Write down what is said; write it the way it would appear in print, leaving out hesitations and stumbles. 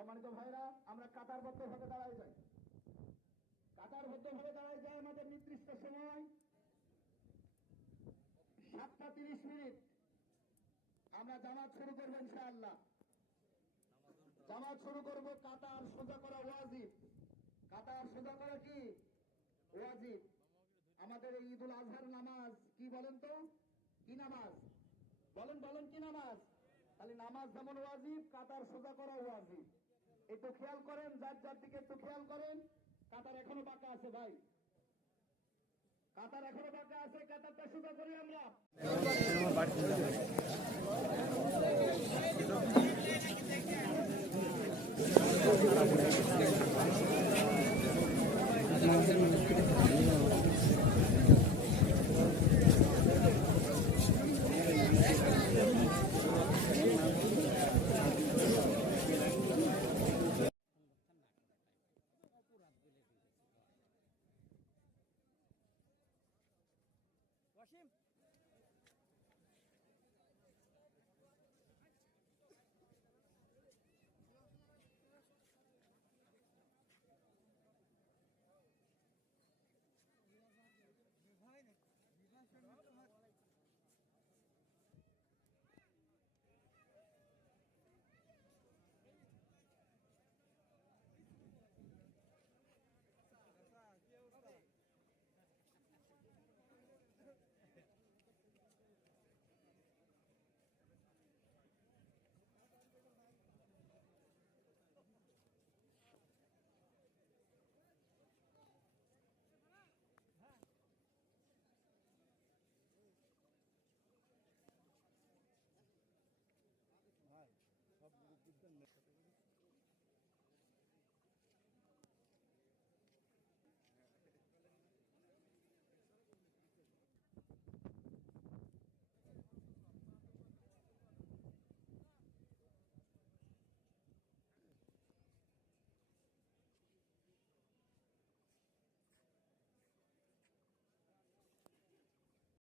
সম্মানিত ভাইরা, আমরা কাতারবদ্ধভাবে দাঁড়ায় যাই। কাতারবদ্ধভাবে দাঁড়ায় যাই। আমাদের নির্দিষ্ট সময় 7:30 আমরা জামাত শুরু করবো ইনশাআল্লাহ। জামাত শুরু করব। কাতার সোজা করা ওয়াজিব। কাতার সোজা করা কি ওয়াজিব? আমাদের এই ঈদুল আজহার নামাজ কি বলেন তো? কি নামাজ বলেন? বলেন কি নামাজ? তাহলে নামাজ যেমন ওয়াজিব, কাতার সোজা করা ওয়াজিব। একটু খেয়াল করেন, যার যার দিকে একটু খেয়াল করেন। কাতার এখনো বাঁকা আছে ভাই, কাতার এখনো বাঁকা আছে। কাতারটা সোজা করি আমরা।